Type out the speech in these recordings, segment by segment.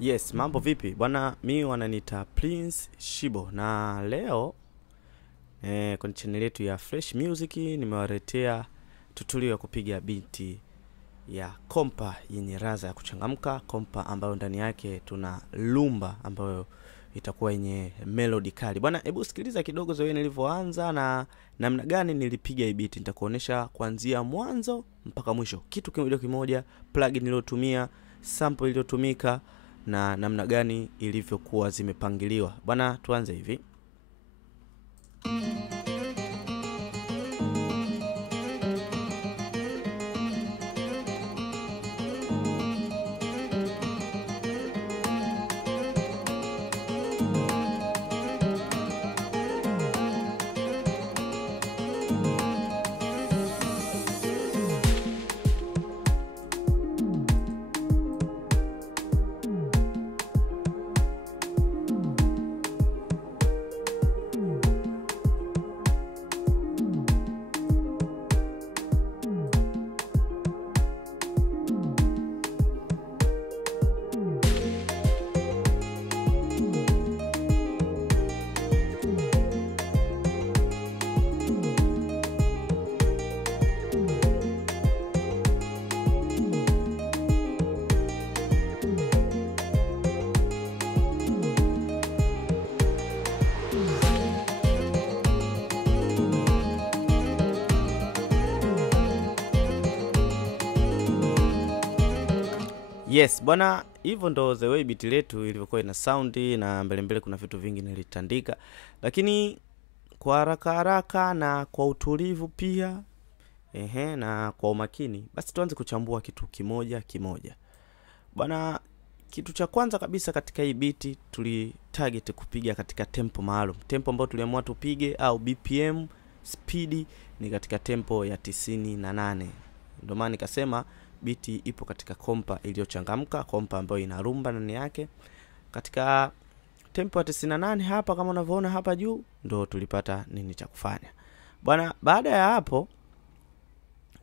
Yes, mambo vipi? Bwana mimi wananiita Prince Shibo na leo kwenye channel yetu ya Fresh Music nimewaletea tutorial ya kupiga biti ya kompa yenye raza ya kuchangamka, kompa ambayo ndani yake tuna lumba ambayo itakuwa yenye melody kali. Bwana hebu sikiliza kidogo zoe nilivyoanza na namna gani nilipiga hii biti. Nitakuonesha kuanzia mwanzo mpaka mwisho. Kitu kimoja kimoja, plugin niliyotumia, sample iliyotumika na namna gani ilivyokuwa zimepangiliwa. Bwana tuanze hivi. Yes, bwana hivyo ndo the way beat letu ilivyokuwa ina sound na mbele kuna vitu vingi nilitandika. Lakini kwa haraka na kwa utulivu pia na kwa umakini, basi tuanze kuchambua kitu kimoja kimoja. Bwana kitu cha kwanza kabisa katika hii beat tulitarget kupiga katika tempo maalum. Tempo ambayo tuliamua tupige au BPM speed ni katika tempo ya 98. Ndio maana nikasema biti ipo katika kompa iliyochangamka, kompa ambayo ina rumba ndani yake. Katika tempo ya 98 hapa kama unavyoona hapa juu ndo tulipata nini cha kufanya. Bwana baada ya hapo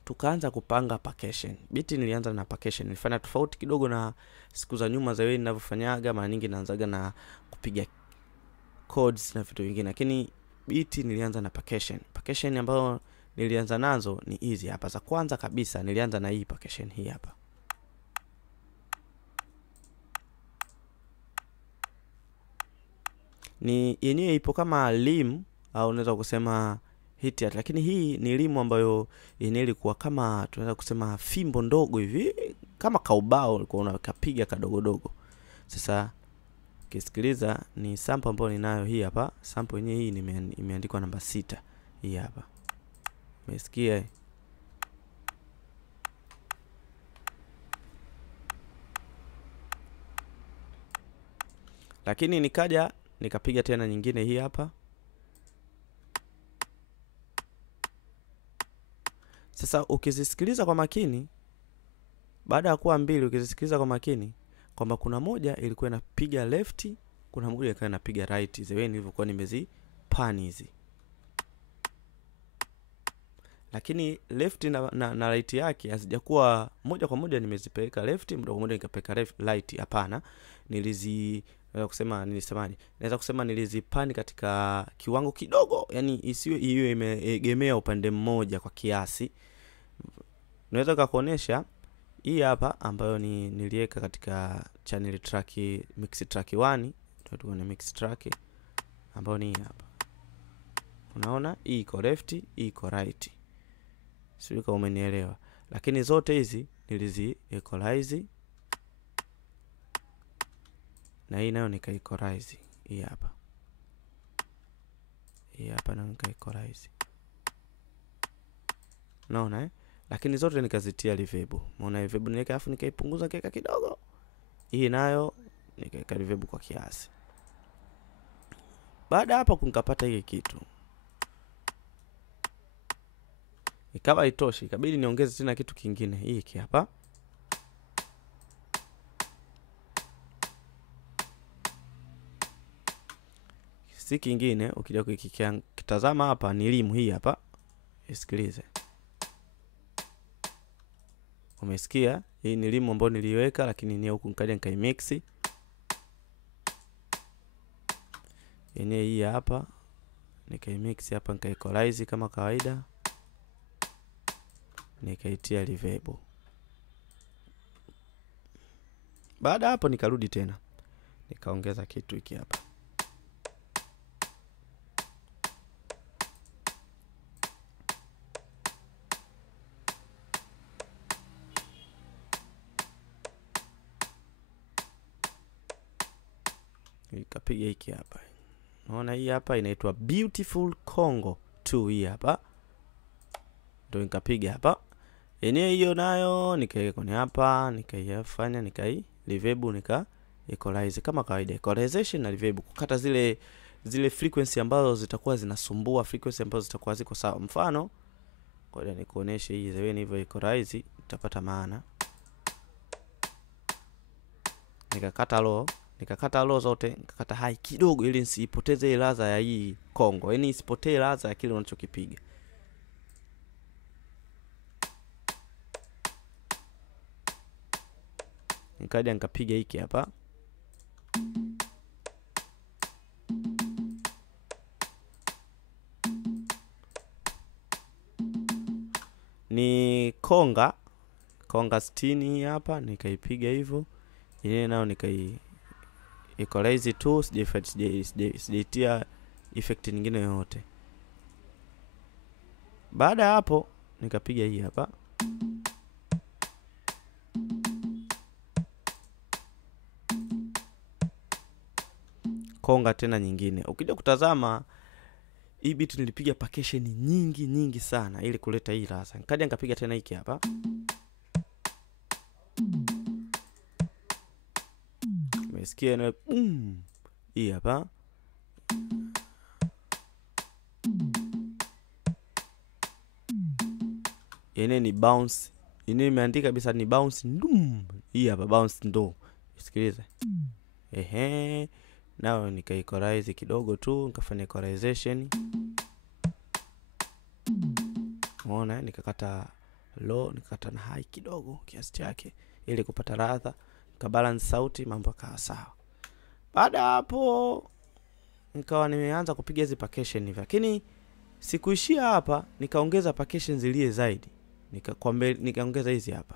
tukaanza kupanga percussion. Biti nilianza na percussion. Nilifanya tofauti kidogo na siku za nyuma za wewe ninavyofanyaga, mara nyingi naanzaga na kupiga chords na vitu vingine. Lakini biti nilianza na percussion. Percussion ambayo nilianza nazo ni hizi hapa. Za kwanza kabisa nilianza na hii percussion hii hapa. Ni yenyewe ipo kama lim au unaweza kusema hit, lakini hii ni limu ambayo yenyewe ilikuwa kama tunaweza kusema fimbo ndogo hivi, kama kaubao ulikuwa unakapiga kadogo dogo. Sasa ukisikiliza ni sample ambayo ninayo hii hapa. Sample yenyewe hii imeandikwa namba 6 hii hapa. Umesikia? Lakini nikaja nikapiga tena nyingine hii hapa. Sasa ukizisikiliza kwa makini, baada ya kuwa mbili ukizisikiliza kwa makini, kwamba kuna moja ilikuwa inapiga left, kuna moja ilikuwa inapiga right. Zewe nilivyokuwa nimezipan hizi. Lakini left na right yake hazijakuwa moja kwa moja nimezipeleka left, moja kwa moja nikapeleka right. Hapana. Naweza kusema nilizipani katika kiwango kidogo, yani isiwe hiyo imeegemea upande mmoja kwa kiasi. Naweza kukuonesha hii hapa ambayo niliweka katika channel track mix track 1. Tuone mix track ambayo ni hapa. Unaona hii iko left, hii iko right. Sio kama umenielewa. Lakini zote hizi nilizi equalize na hii nayo nika equalize hii hapa. Hii hapa nayo nika equalize. Unaona Lakini zote nikazitia reverb. Unaona reverb niweka afu nikaipunguza keka kidogo. Hii nayo nikaweka reverb kwa kiasi. Baada hapo nikapata hiki kitu. Ikawa haitoshi, ikabidi niongeze tena kitu kingine hiki hapa. Si kingine, ukija kukitazama hapa ni limu hii hapa. Isikilize. Umesikia? Hii ni limu ambayo niliweka, lakini ni huku nikaja nikaimix. yenyewe hii hapa, nikaimix hapa, nikaequalize kama kawaida, nikaitia reverb. Baada hapo nikarudi tena nikaongeza kitu hiki hapa. Nikapiga hiki hapa. Unaona hii hapa inaitwa Beautiful Congo 2 hii hapa. Ndio nikapiga hapa. Yenyewe hiyo nayo nikaweka kwenye hapa, nikaifanya nikai reverb, nika equalize kama kawaida. Equalization na reverb kukata zile frequency ambazo zitakuwa zinasumbua, frequency ambazo zitakuwa ziko sawa. Mfano, ngoja nikuoneshe hii zewe hivyo equalize, utapata maana. Nikakata low zote, nikakata high kidogo ili nisipoteze ile ladha ya hii Congo. Yaani isipotee ladha ya kile unachokipiga. Nikaja nikapiga hiki hapa. Ni konga 60 hapa, nikaipiga hivyo. Yenyewe nao nikai equalize tu, sijaitia effect nyingine yoyote. Baada hapo nikapiga hii hapa. Konga tena nyingine. Ukija kutazama hii beat nilipiga percussion nyingi sana ili kuleta hii ladha. Nikaja nikapiga tena hiki hapa. Umesikia na hii hapa. Yenyewe ni bounce. Yenyewe imeandika kabisa ni bounce ndum. Hii hapa bounce ndo. Sikiliza. Nao nika-equalize kidogo tu, nikafanya equalization. Unaona, nikakata low, nikakata na high kidogo kiasi chake ili kupata ladha, nikabalance sauti, mambo yakawa sawa. Baada hapo nikawa nimeanza kupiga hizo percussion hivi. Lakini sikuishia hapa, nikaongeza percussion zilie zaidi. Nikaongeza hizi hapa.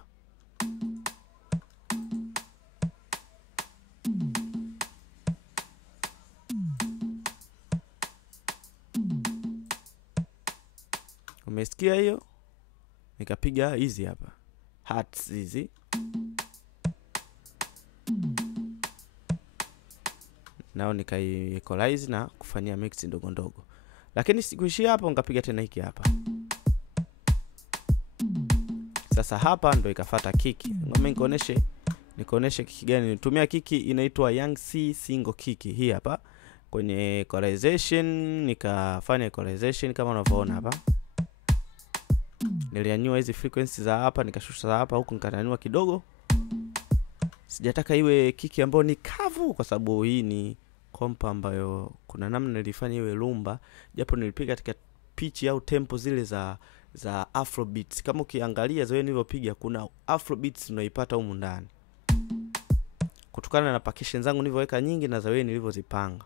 Umesikia hiyo? Nikapiga hizi hapa. Hats hizi. Nao nika-equalize na kufanyia mix ndogo ndogo. Lakini sikuishia hapo, nikapiga tena hiki hapa. Sasa hapa ndo ikafuata kiki. Ngome nikuoneshe kiki gani. Nitumia kiki inaitwa Young C single kiki hii hapa. Kwenye equalization nikafanya equalization kama unavyoona hapa. Nilianyua hizi frequencies za hapa, nikashusha za hapa, huku nikanyanyua kidogo. Sijataka iwe kiki ambayo ni kavu kwa sababu hii ni kompa ambayo kuna namna nilifanya iwe lumba, japo nilipiga katika pitch au tempo zile za afrobeats. Kama ukiangalia zoe nilivyopiga kuna afrobeats unaipata humu ndani. Kutokana na percussion zangu nilivyoweka nyingi na zoe nilivyozipanga.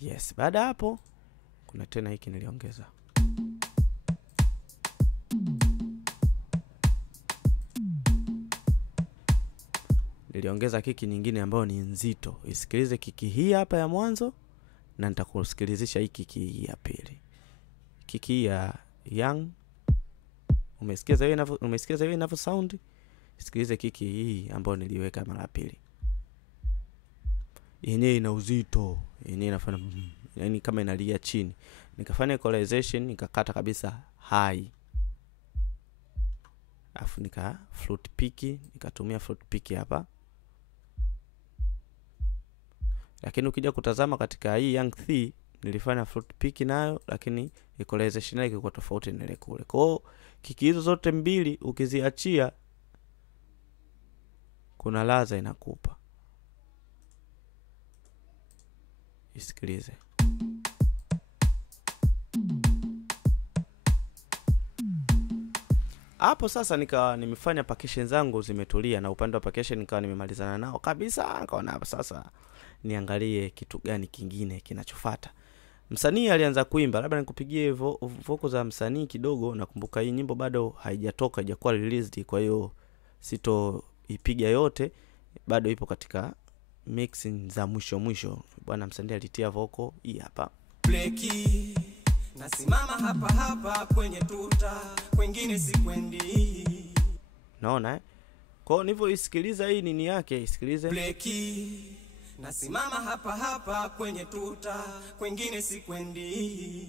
Yes, baada hapo kuna tena hiki niliongeza. Niliongeza kiki nyingine ambayo ni nzito. Isikilize kiki hii hapa ya mwanzo na nitakusikilizisha hii kiki hii ya pili. Kiki ya Young. Umesikia zawe inavyo sound? Isikilize kiki hii ambayo niliweka mara pili. Yenyewe ina uzito. Yenyewe inafanya yani kama inalia chini. Nikafanya equalization, nikakata kabisa high. Afu nika flute pick, nikatumia flute pick hapa. Lakini ukija kutazama katika hii Young C nilifanya flute pick nayo, lakini equalization yake iko tofauti na ile kule. Kwa hiyo kiki hizo zote mbili ukiziachia kuna ladha inakupa. Isikilize. Hapo sasa nikawa nimefanya packaging zangu zimetulia, na upande wa packaging nikawa nimemalizana nao kabisa. Nikaona hapa sasa niangalie kitu gani kingine kinachofuata. Msanii alianza kuimba, labda nikupigie voko za msanii kidogo. Nakumbuka hii nyimbo bado haijatoka, haijakuwa released, kwa hiyo sitoipiga yote, bado ipo katika mixing za mwisho. Bwana msanii alitia voko hii hapa. Bleki, nasimama hapa kwenye tuta, kwingine sikwendi. Naona kwa hivyo isikiliza hii nini yake, isikilize. Bleki, nasimama hapa kwenye tuta, kwingine sikwendi.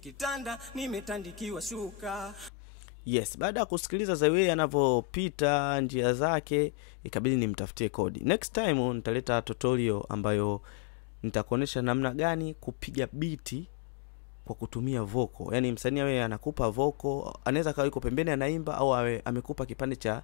Kitanda nimetandikiwa shuka. Yes, baada ya kusikiliza Zaiway anavyopita njia zake, ikabidi nimtafutie kodi. Next time nitaleta tutorial ambayo nitakuonesha namna gani kupiga biti kwa kutumia vocal. Yaani msanii awe anakupa vocal, anaweza kawa yuko pembeni anaimba, au awe amekupa kipande cha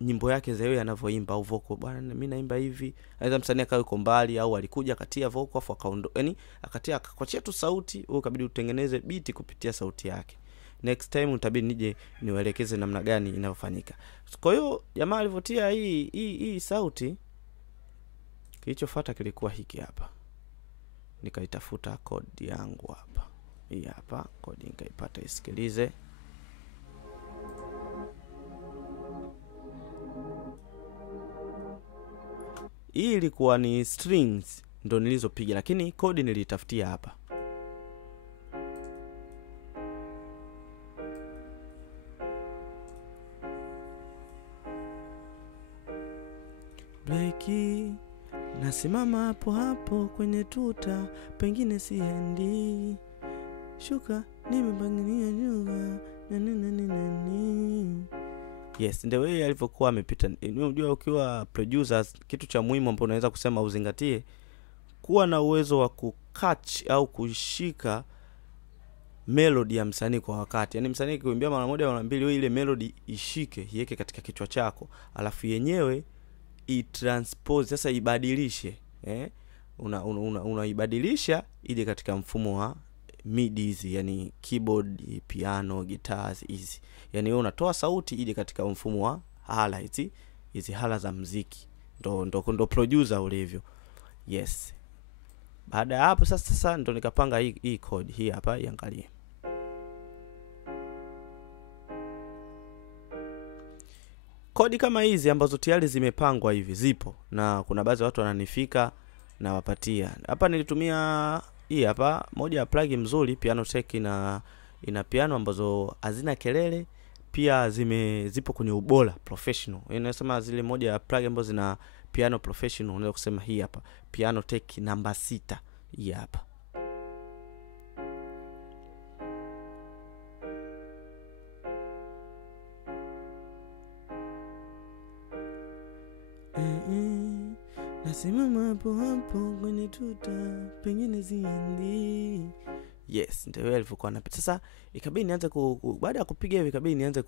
nyimbo yake Zaiway anavyoimba au vocal. Bwana mimi naimba hivi. Anaweza msanii akawa yuko mbali, au alikuja akatia vocal afu akaondoka. Yaani akatia akakwachia tu sauti, wewe ikabidi utengeneze biti kupitia sauti yake. Next time utabidi nije niwaelekeze namna gani inavyofanyika. Kwa hiyo jamaa alivotia hii sauti, kilichofuata kilikuwa hiki hapa. Nikaitafuta kodi yangu hapa. Hii hapa kodi nikaipata, isikilize. Hii ilikuwa ni strings ndo nilizopiga, lakini kodi nilitafutia hapa. Bleki, nasimama hapo kwenye tuta, pengine siendi. Shuka nimepangilia juga nani. Yes, ndio wewe alivyokuwa amepita. Unajua ukiwa producers, kitu cha muhimu ambacho unaweza kusema uzingatie, kuwa na uwezo wa kukatch au kushika melody ya msanii kwa wakati. Yaani msanii kuimbia mara moja mara mbili, wewe ile melody ishike, iweke katika kichwa chako, alafu yenyewe i-transpose, sasa ibadilishe. Unaibadilisha ili katika mfumo wa MIDI hizi, yani keyboard, piano, guitars hizi. Yani wewe unatoa sauti ili katika mfumo wa hala hizi hala za muziki. Ndo producer ulivyo. Yes. Baada ya hapo sasa ndo nikapanga hii code hii hapa, iangalie. Kodi kama hizi ambazo tayari zimepangwa hivi zipo, na kuna baadhi ya watu wananifika na wapatia. Hapa nilitumia hii hapa, moja ya plug mzuri, Piano Tech, ina piano ambazo hazina kelele, pia zipo kwenye ubora professional. Inasema zile moja ya plug ambazo zina piano professional, unaweza kusema hii hapa Piano Tech namba 6 hii hapa. Nasimama hapo kwenye tuta, pengine ziendi. Yes, ndio wewe alivyokuwa anapita. Sasa ikabidi nianze baada ya kupiga hivi, ikabidi nianze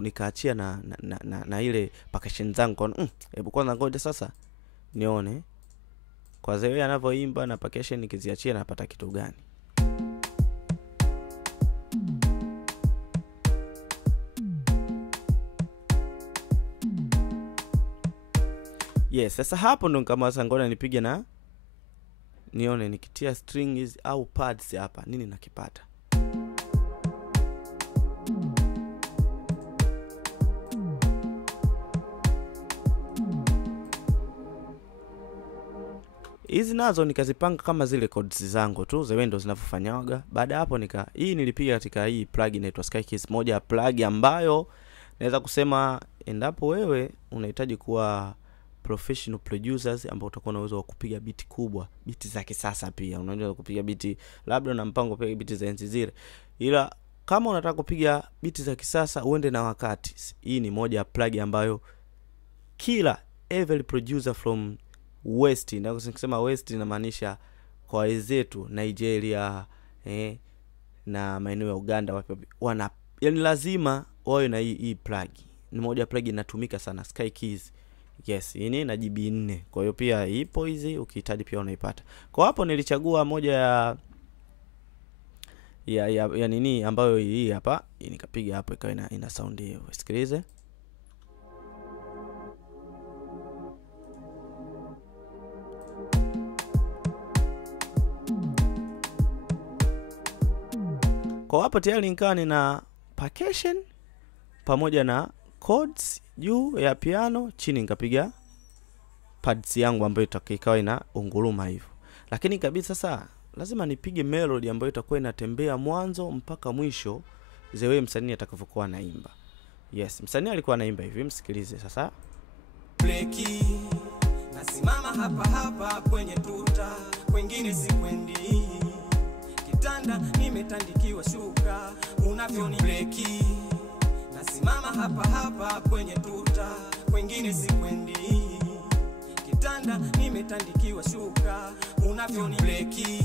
nikaachia na ile packaging zangu. Hebu kwanza ngoja sasa nione kwa Zaiway anavyoimba na packaging nikiziachia napata kitu gani. Yes, sasa hapo ndo kama sasa ngoja nipige na nione nikitia strings au pads hapa nini nakipata. Hizi nazo nikazipanga kama zile codes zangu tu, Zaiway ndo zinavyofanyaga. Baada hapo hii nilipiga katika hii plug inaitwa Skykeys, moja ya plug ambayo naweza kusema endapo wewe unahitaji kuwa professional producers ambao utakuwa na uwezo wa kupiga beat kubwa, beat za kisasa pia. Unaweza kupiga beat, labda una mpango kupiga beat za enzi zile, ila kama unataka kupiga beat za kisasa uende na wakati, hii ni moja ya plug ambayo kila every producer from West, na kusema West inamaanisha kwa wenzetu Nigeria, na maeneo ya Uganda wapi yani lazima wawe na hii plug. Ni moja ya plug inatumika sana, Skykeys. Yes, hii na GB 4. Kwa hiyo pia ipo hizi, ukihitaji pia unaipata. Kwa hapo nilichagua moja ya nini ambayo hii hapa, nikapiga hapo ikawa ina sound hiyo. Sikilize. Kwa hapo tayari nikawa nina percussion pamoja na chords juu ya piano, chini nikapiga pads yangu ambayo ikawa ina unguruma hivyo. Lakini kabisa sasa lazima nipige melody ambayo itakuwa inatembea mwanzo mpaka mwisho the way msanii atakavyokuwa anaimba. Yes, msanii alikuwa anaimba hivi, msikilize sasa. Bleki, nasimama hapa hapa kwenye tuta, kwingine sikwendi. Kitanda nimetandikiwa shuka, unavyoni bleki. Nasimama hapa hapa kwenye tuta, kwingine sikwendi. Kitanda nimetandikiwa shuka, unavyoni bleki.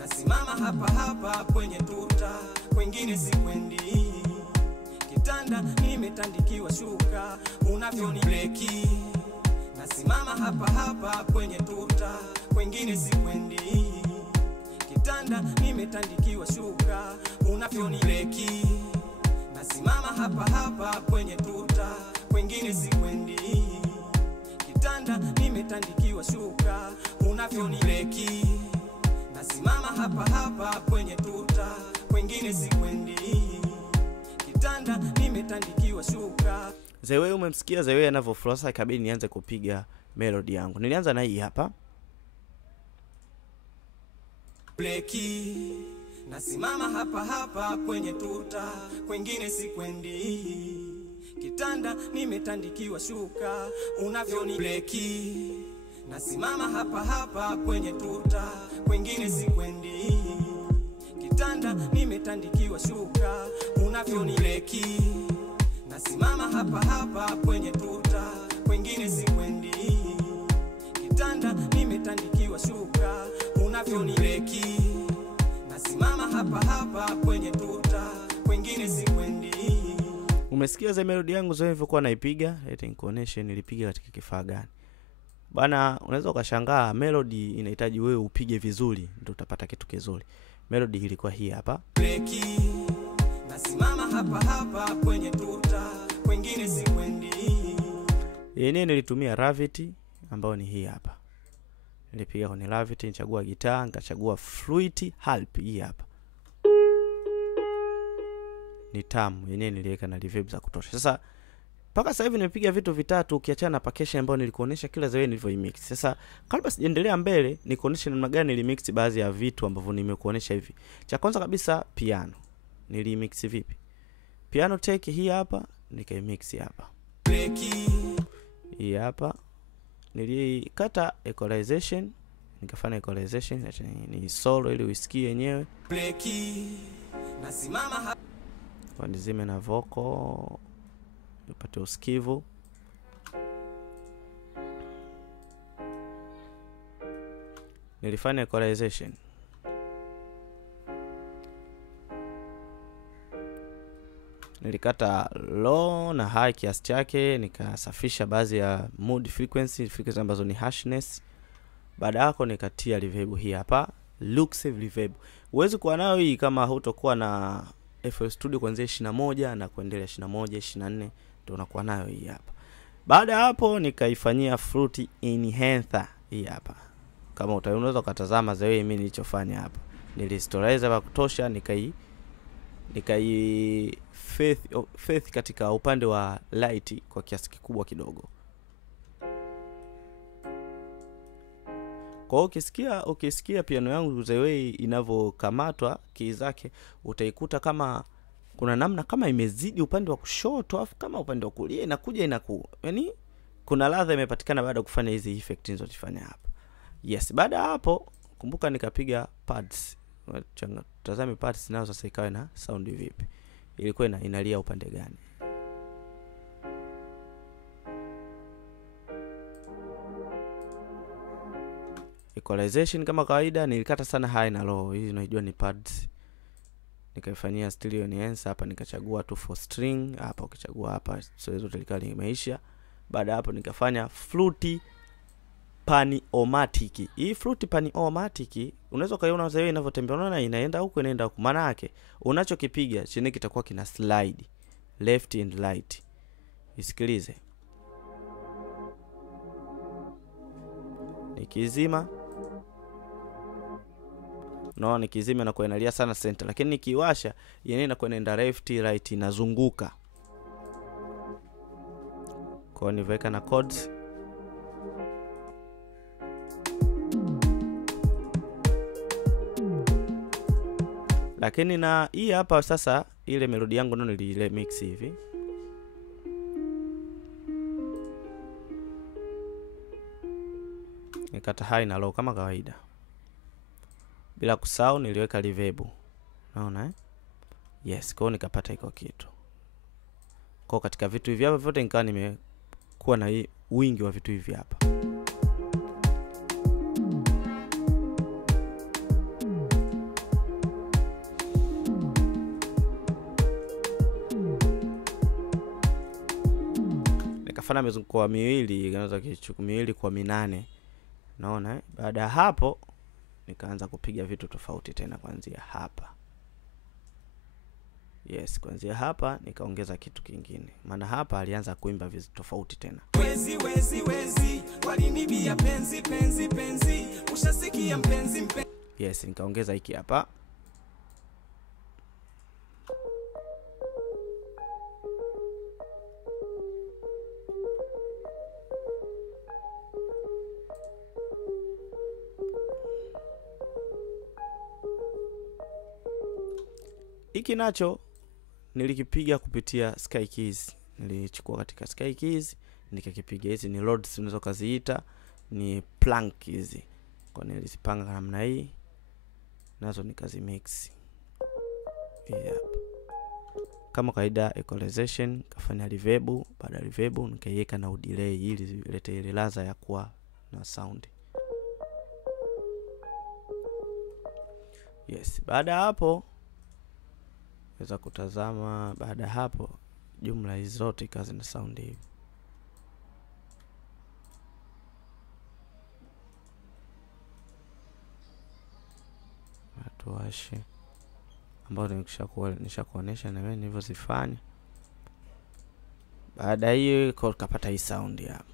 Nasimama hapa hapa kwenye tuta, kwingine sikwendi. Kitanda nimetandikiwa shuka, unavyoni bleki. Nasimama hapa hapa kwenye tuta, kwingine sikwendi. Kitanda nimetandikiwa shuka, unavyoni bleki. Nasimama hapa hapa kwenye tuta, kwingine sikwendi. Kitanda nimetandikiwa shuka, unavyoni bleki. Nasimama hapa hapa kwenye tuta, kwingine sikwendi. Kitanda nimetandikiwa shuka. Zewe umemsikia Zewe anavyoflow. Sasa ikabidi nianze kupiga melody yangu. Nilianza na hii hapa. Bleki, nasimama hapa hapa kwenye tuta, kwingine sikwendi. Kitanda nimetandikiwa shuka, unavyoni bleki. Nasimama hapa hapa kwenye tuta, kwingine sikwendi. Kitanda nimetandikiwa shuka, unavyoni bleki. Nasimama hapa hapa kwenye tuta, kwingine sikwendi. Kitanda nimetandikiwa shuka, unavyoni bleki. Nasimama hapa hapa kwenye tuta, kwingine sikwendi. Umesikia za melody yangu zoe nilivyokuwa naipiga? Eti nikuoneshe nilipiga katika kifaa gani. Bana, unaweza ukashangaa melody inahitaji wewe upige vizuri ndio utapata kitu kizuri. Melody ilikuwa hii hapa. Bleki, nasimama hapa hapa kwenye tuta, kwingine sikwendi. Yenyewe nilitumia Ravity ambayo ni hii hapa. Nilipiga kwenye Ravity, nichagua gitaa, nikachagua Fruity Harp hii hapa. Ni tamu, yenyewe niliweka na reverb za kutosha. Sasa mpaka sasa hivi nimepiga vitu vitatu ukiachana na percussion ambayo nilikuonesha kila zawe nilivyoimix. Sasa kabla sijaendelea mbele nikuonesha namna gani nilimix baadhi ya vitu ambavyo nimekuonesha hivi. Cha kwanza kabisa piano. Nilimix vipi? Piano take hii hapa, nikaimix hapa. Bleki, hii hapa. Nilikata equalization, nikafanya equalization ni solo ili usikie yenyewe. Bleki, nasimama hapa kwa nizime na vocal upate usikivu. Nilifanya equalization. Nilikata low na high kiasi chake, nikasafisha baadhi ya mood frequency ambazo ni harshness. Baada yako nikatia reverb hii hapa, look save reverb. Uwezi kuwa nayo hii kama hutokuwa na FL Studio kuanzia 21 na kuendelea 21, 24 ndio unakuwa nayo hii hapa. Baada ya hapo nikaifanyia Fruity Enhancer hii hapa. Kama unaweza ukatazama zawe mimi nilichofanya hapa. Nilihistorize hapa kutosha, nikai faith katika upande wa light kwa kiasi kikubwa kidogo. Kwa ukisikia piano yangu the way inavyokamatwa key zake, utaikuta kama kuna namna kama imezidi upande wa kushoto afu kama upande wa kulia inakuja yani kuna ladha imepatikana baada ya kufanya hizi effect nilizofanya hapa. Yes, baada hapo kumbuka nikapiga pads. Tazame pads nazo sasa ikawa na sound vipi. Ilikuwa inalia upande gani. Equalization kama kawaida nilikata sana high na low. Hizi unajua ni pads. Nikaifanyia stereo enhance hapa, nikachagua tu for string hapa, ukichagua hapa so hizo zote likali imeisha. Baada hapo nikafanya Fruity Pan-O-Matic. Hii flute Pan-O-Matic unaweza kaiona zaidi inavyotembea, unaona inaenda huko inaenda huko. Maana yake unachokipiga chini kitakuwa kina slide left and right. Isikilize. Nikizima, unaona nikizima na kuenalia sana center, lakini nikiwasha yenyewe inakuwa inaenda left right, inazunguka. Kwa niweka na chords. Lakini na hii hapa sasa, ile melodi yangu ndio nili mix hivi. Nikata high na low kama kawaida. Bila kusahau niliweka reverb. Unaona Yes, kwa nikapata iko kitu. Kwa katika vitu hivi hapa vyote nikawa nimekuwa na hii wingi wa vitu hivi hapa. Nikafanya mizunguko wa miwili, inaweza kichuku miwili kwa 8. Unaona Baada ya hapo nikaanza kupiga vitu tofauti tena kuanzia hapa. Yes, kuanzia hapa nikaongeza kitu kingine. Maana hapa alianza kuimba vitu tofauti tena. Wezi wezi wezi walinibia penzi penzi penzi, ushasikia mpenzi mpenzi. Yes, nikaongeza hiki hapa. Hiki nacho nilikipiga kupitia Sky Keys. Nilichukua katika Sky Keys nikakipiga. Hizi ni Lords unaweza kuziita, ni plank hizi. Kwa nilizipanga namna hii, nazo nikazimix. Yep. Kama kaida equalization, kafanya reverb, baada reverb nikaiweka na delay ili ilete ile ladha ya kuwa na sound. Yes, baada hapo unaweza kutazama. Baada hapo jumla hizo zote kazi na sound hivi. Tuwashe ambao nishakuonesha na wewe nilivyozifanya. Baada hiyo kwa kapata hii sound hapa.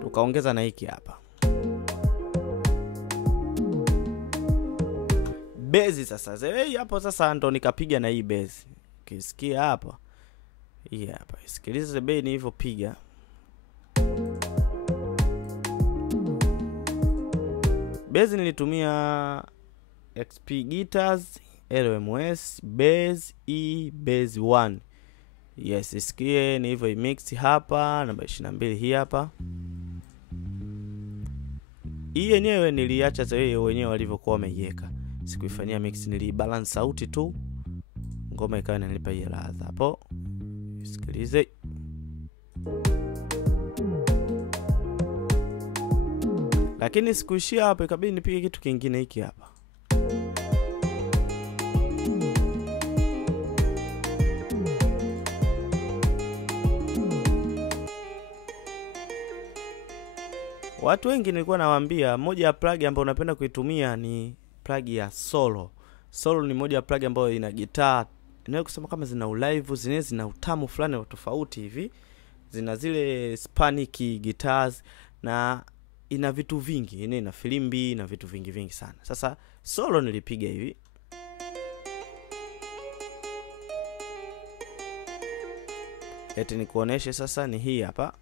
Tukaongeza na hiki hapa. Bezi sasa. Hapo sasa ndo nikapiga na hii bezi. Ukisikia hapa. Hii hapa. Sikiliza bezi nilivyopiga. Bezi nilitumia XP Guitars, LMS, Bass E, Bass 1. Yes, isikie nilivyo mix hapa namba 22 hii hapa. Hii yenyewe niliacha zaidi wenyewe walivyokuwa wameiweka. Sikuifanyia mix, nilibalance sauti tu. Ngoma ikawa inanipa hiyo ladha hapo. Sikilize. Lakini sikuishia hapo, ikabidi nipige kitu kingine hiki hapa. Watu wengi nilikuwa nawaambia moja ya plug ambayo unapenda kuitumia ni plug ya Solo. Solo ni moja ya plug ambayo ina gitaa, inayo kusema kama zina live, zina utamu fulani wa tofauti hivi. Zina zile Hispanic guitars na ina vitu vingi, ina filimbi na vitu vingi sana. Sasa Solo nilipiga hivi. Eti nikuoneshe sasa ni hii hapa.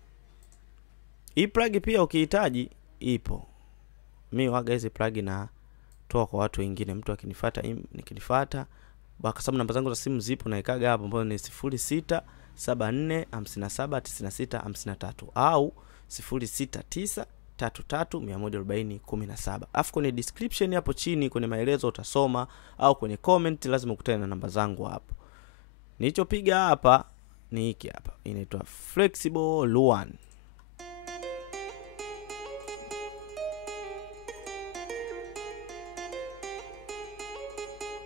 Hii plug pia ukihitaji ipo. Mimi waga hizi plug na toa kwa watu wengine. Mtu akinifuata nikinifuata, kwa sababu namba zangu za simu zipo na ikaga hapo ambapo ni 0674579653 au 0693314017. Afu kwenye description hapo chini kwenye maelezo utasoma, au kwenye comment lazima ukutane na namba zangu hapo. Nilichopiga hapa ni hiki hapa. Inaitwa Flexible Luan.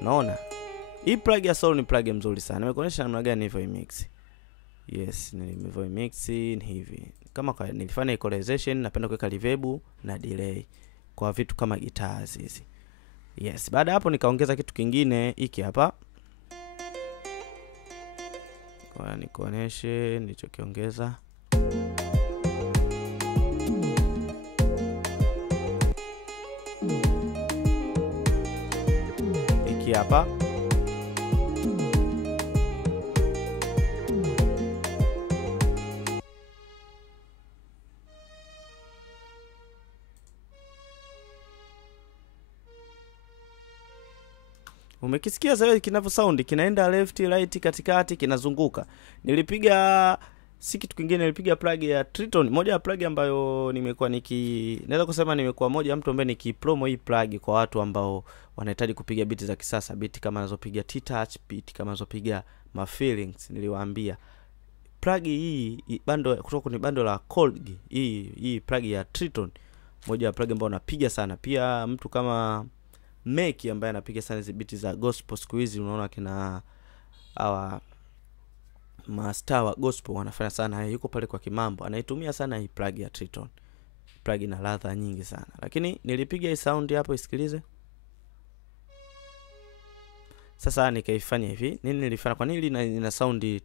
Unaona? Hii plug ya Soul ni plug mzuri sana. Nimekuonyesha namna gani hivyo mix. Yes, nilivyo mix ni hivi. Kama nilifanya equalization, napenda kuweka reverb na delay kwa vitu kama guitars hizi. Yes, baada hapo nikaongeza kitu kingine hiki hapa. Kwa nikuoneshe nilichokiongeza. Hiki hapa. Umekisikia zaidi kinavyo sound, kinaenda left right katikati kinazunguka. Nilipiga si kitu kingine, nilipiga plug ya Triton, moja ya plug ambayo nimekuwa naweza kusema nimekuwa moja ya mtu ambaye nikipromo hii plug kwa watu ambao wanahitaji kupiga beat za kisasa, beat kama nazopiga T-Touch, beat kama nazopiga ma feelings. Niliwaambia plug hii bando kutoka ni bando la Cold, hii plug ya Triton, moja ya plug ambayo napiga sana. Pia mtu kama Meki ambaye anapiga sana hizo beat za gospel siku hizi, unaona kina hawa master wa gospel wanafanya sana, yuko pale kwa Kimambo anaitumia sana hii plug ya Triton. Plug ina ladha nyingi sana. Lakini nilipiga hii sound hapo, isikilize. Sasa nikaifanya hivi. Nini nilifanya? Kwa nini ina sound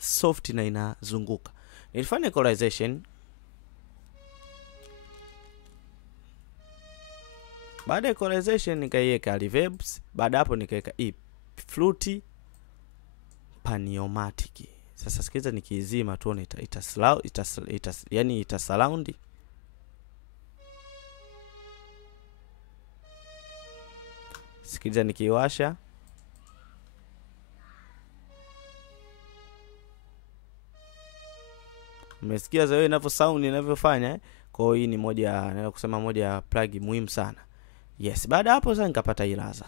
soft na inazunguka? Nilifanya equalization. Baada ya equalization nikaiweka reverbs. Baada hapo nikaweka hii flute paniomatic. Sasa sikiliza nikiizima tuone yani ita surround. Sikiliza nikiwasha. Umesikia zawe inavyo sound inavyofanya. Kwa hiyo hii ni moja, naweza kusema moja ya plug muhimu sana. Yes, baada hapo sasa nikapata hii ladha.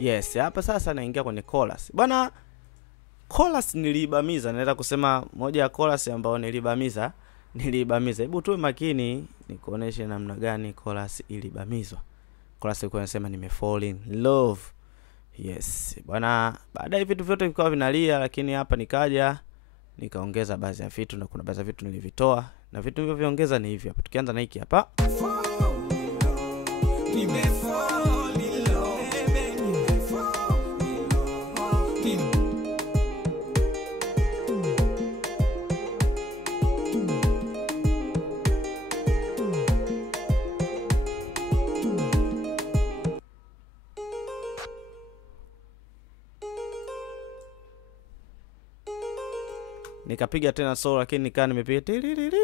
Yes, hapa sasa naingia kwenye chorus. Bwana, chorus nilibamiza, naweza kusema moja ya chorus ambao nilibamiza. Hebu tuwe makini nikuoneshe namna gani chorus ilibamizwa. Chorus ilikuwa inasema nimefall in love. Yes, bwana, baada ya vitu vyote vikawa vinalia, lakini hapa nikaongeza baadhi ya vitu, na kuna baadhi ya vitu nilivitoa, na vitu hivyo viongeza ni hivi hapa. Tukianza na hiki hapa. Nikapiga tena solo, lakini nikaa nimepiga tiririri.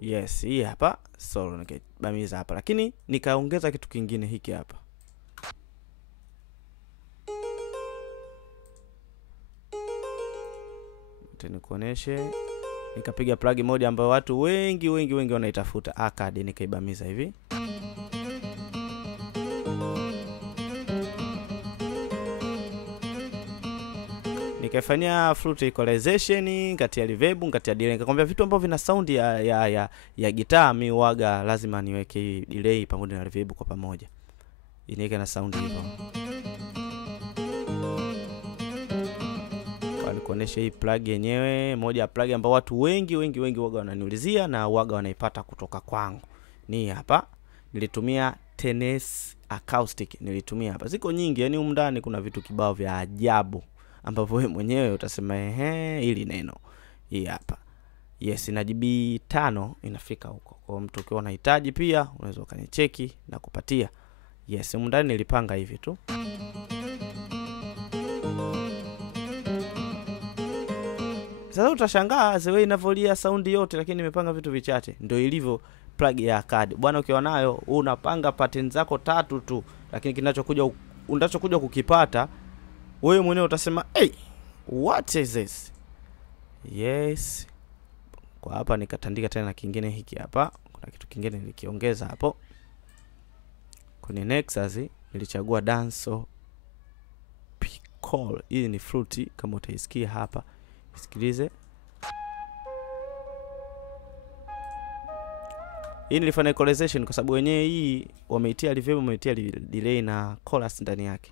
Yes, hii hapa solo nikabamiza hapa, lakini nikaongeza kitu kingine hiki hapa. Nikuoneshe. Nikapiga plug moja ambayo watu wengi wanaitafuta, Arcade, nikaibamiza hivi. Nikaifanyia flute equalization, kati ya reverb, kati ya delay. Nikakwambia vitu ambavyo vina sound ya gitaa mimi huaga lazima niweke delay pamoja na reverb kwa pamoja. Inaweka na sound hivyo. Nikuonesha hii plug yenyewe, moja ya plug ambao watu wengi waga wananiulizia na waga wanaipata kutoka kwangu. Ni hapa. Nilitumia Tennis Acoustic, nilitumia hapa. Ziko nyingi, yani humu ndani kuna vitu kibao vya ajabu ambavyo wewe mwenyewe utasema hili neno. Hii hapa. Yes, na GB 5 inafika huko. Kwa mtu ukiwa unahitaji pia unaweza ukanicheki na kupatia. Yes, humu ndani nilipanga hivi tu. Sasa utashangaa Zway inavolia sound yote lakini nimepanga vitu vichache. Ndio ilivyo plug ya card. Bwana ukiwa nayo unapanga pattern zako 3 tu, lakini unachokuja kukipata wewe mwenyewe utasema, "Hey, what is this?" Yes. Kwa hapa nikatandika tena kingine hiki hapa. Kuna kitu kingine nilikiongeza hapo. Kwenye Nexus nilichagua Danso Pickle. Hii ni fruity kama utaisikia hapa. Sikilize. Hii nilifanya equalization kwa sababu wenyewe hii wameitia reverb, wameitia delay na chorus ndani yake.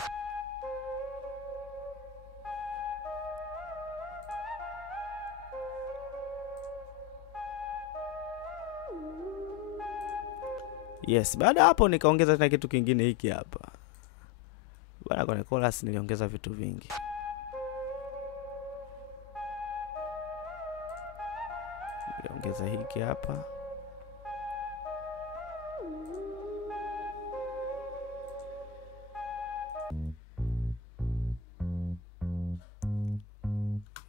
Yes, baada hapo nikaongeza tena kitu kingine hiki hapa. Bwana kwenye chorus niliongeza vitu vingi. Niliongeza hiki hapa.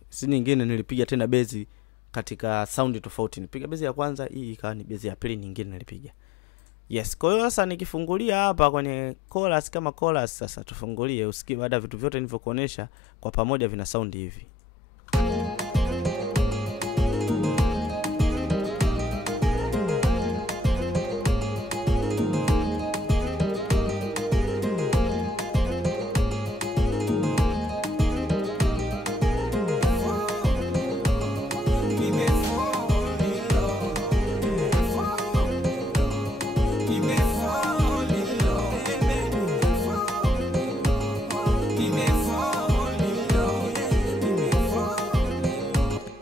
Si nyingine nilipiga tena bezi katika sound tofauti. Nilipiga bezi ya kwanza, hii ikawa ni bezi ya pili nyingine nilipiga. Yes, kwa hiyo sasa nikifungulia hapa kwenye chorus kama chorus, sasa tufungulie usikie baada vitu vyote nilivyokuonesha kwa pamoja vina sound hivi.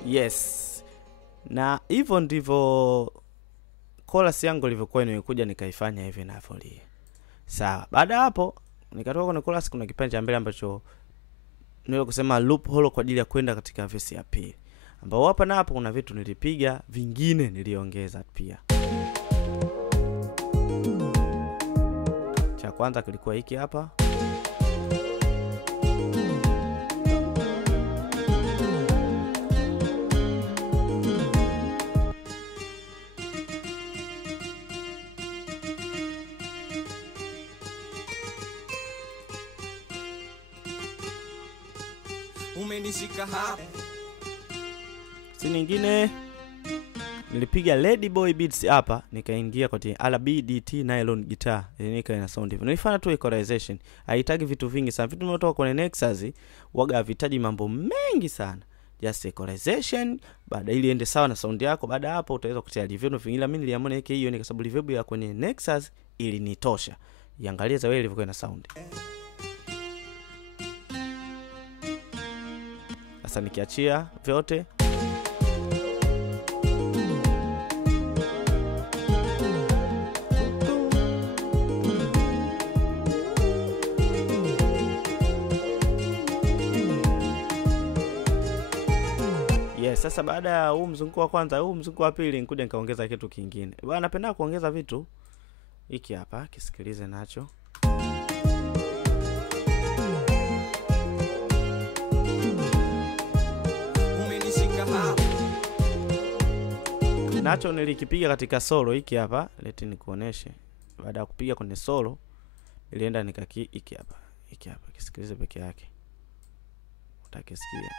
Yes. Na hivyo ndivyo chorus yangu ilivyokuwa inakuja nikaifanya hivi na volia. Sawa. Baada hapo nikatoka kwenye chorus kuna kipande cha mbele ambacho nilo kusema loop holo kwa ajili ya kwenda katika verse ya pili. Ambao hapa na hapo kuna vitu nilipiga, vingine niliongeza pia. Cha kwanza kilikuwa hiki hapa. Umenishika hapa. Si nyingine nilipiga Lady Boy Beats hapa, nikaingia kwa RBDT nylon guitar, nika ina sound hivyo. Nilifanya tu equalization. Haitaki vitu vingi sana. Vitu vinavyotoka kwenye Nexus waga havitaji mambo mengi sana. Just equalization, baada ili ende sawa na sound yako. Baada hapo utaweza kutia reverb vingine. Mimi niliamua niweke hiyo ni kwa sababu reverb ya kwenye Nexus ilinitosha. Iangalie Zway ilivyokuwa na sound. Sasa nikiachia vyote yes. Sasa baada ya huu mzunguko wa kwanza, huu mzunguko wa pili nikuja nikaongeza kitu kingine. Bwana napenda kuongeza vitu hiki hapa, kisikilize nacho. Nacho nilikipiga katika solo hiki hapa, leti nikuoneshe. Baada ya kupiga kwenye solo, nilienda nikaki hiki hapa. Hiki hapa, kisikilize peke yake. Utakisikia.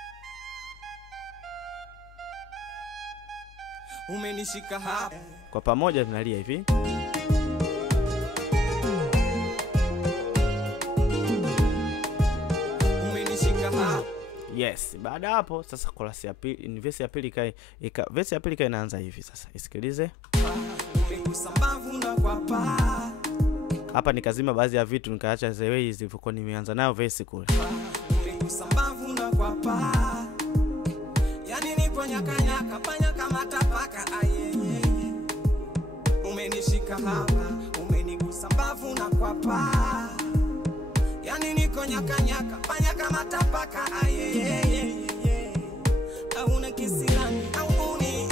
Umenishika hapa. Kwa pamoja tunalia hivi. Umenishika hapa. Yes, baada hapo sasa chorus ya pili, verse ya pili verse ya pili inaanza hivi sasa. Isikilize. Umengusambavu na kwa pa. Hapa nikazima baadhi ya vitu nikaacha Zway zilivyokuwa nimeanza nayo verse kule. Umengusambavu na kwa pa. Yani nipo nyaka panya kama tapaka ayeye. Umenishika hapa, umenigusambavu na kwa pa. Yani niko nyaka panya kama tapaka ayeye. Hauna kisilani, hauni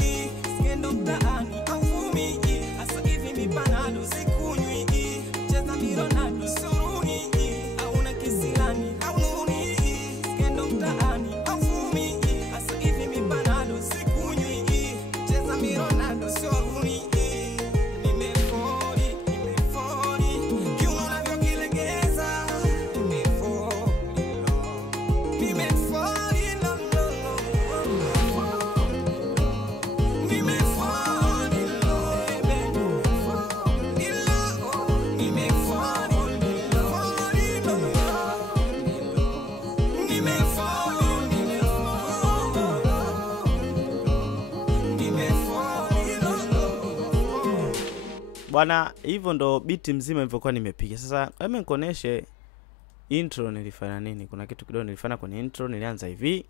bwana, hivyo ndo beat mzima nilivyokuwa nimepiga. Sasa hebu nikuoneshe intro nilifanya nini. Kuna kitu kidogo nilifanya kwenye intro. Nilianza hivi.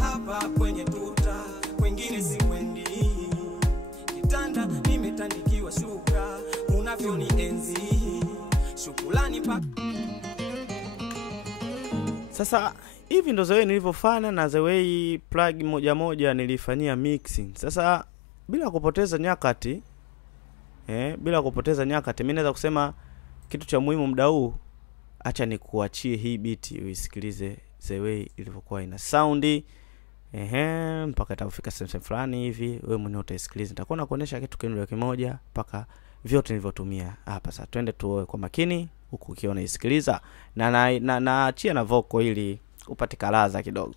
Hapa kwenye tuta, kwingine sikwendi. Kitanda nimetandikiwa shuka, unavyonienzi shukrani pa. Sasa hivi ndo Zeway nilivyofanya, na Zeway plug moja moja nilifanyia mixing. Sasa bila kupoteza nyakati mimi naweza kusema kitu cha muhimu muda huu, acha nikuachie hii beat uisikilize Zeway ilivyokuwa ina soundi. Mpaka itakufika sehemu fulani hivi wewe mwenyewe utaisikiliza. Nitakuwa nakuonesha kitu kimoja mpaka vyote nilivyotumia hapa. Sasa twende tuoe kwa makini huku ukiona isikiliza, na naachia na vocal ili upate kalaza kidogo.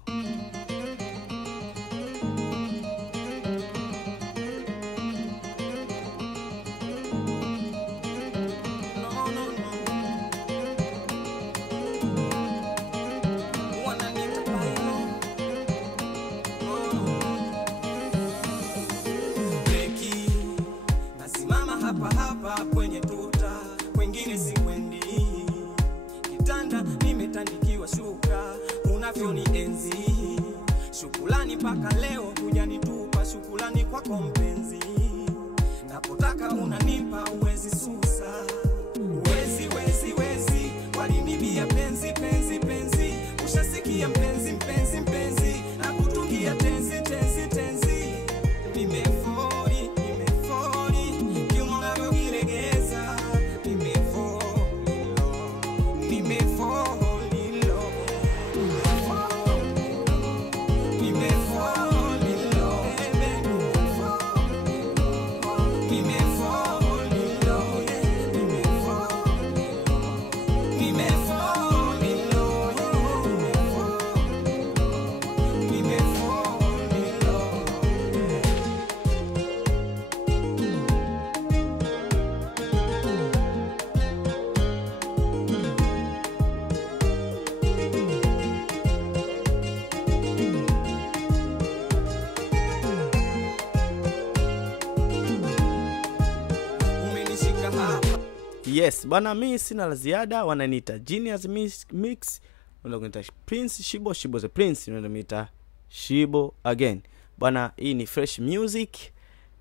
Hapa kwenye tuta, kwingine sikwendi. Kitanda nimetandikiwa shuka, unavyonienzi shukrani paka leo hujanitupa. Shukrani kwako mpenzi, napotaka unanipa, uwezi susa. Wezi walinibia penzi ushasikia mpenzi na kutungia tenzi nimefori Yes, bana, mimi sina la ziada. Wananiita Genius Mix. Wananiita Prince Shibo the Prince. Wananiita Shibo again. Bana, hii ni Fresh Music.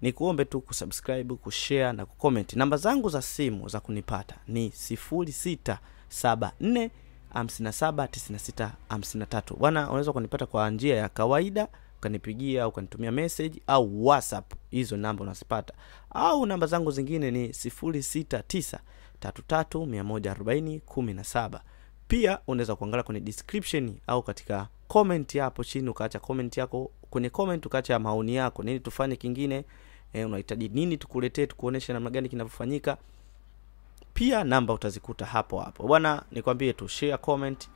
Nikuombe tu kusubscribe, kushare na kucomment. Namba zangu za simu za kunipata ni 0674579653. Bwana, unaweza kunipata kwa njia ya kawaida, ukanipigia au ukanitumia message au WhatsApp. Hizo namba unazipata. Au namba zangu zingine ni 0693314017. Pia unaweza kuangalia kwenye description au katika comment hapo chini, ukaacha comment yako kwenye comment, ukaacha maoni yako, nini tufanye kingine, unahitaji nini tukuletee, tukuoneshe namna gani kinafanyika. Pia namba utazikuta hapo bwana. Nikwambie tu share, comment,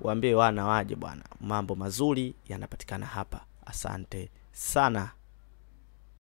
waambie wana waje bwana, mambo mazuri yanapatikana hapa. Asante sana.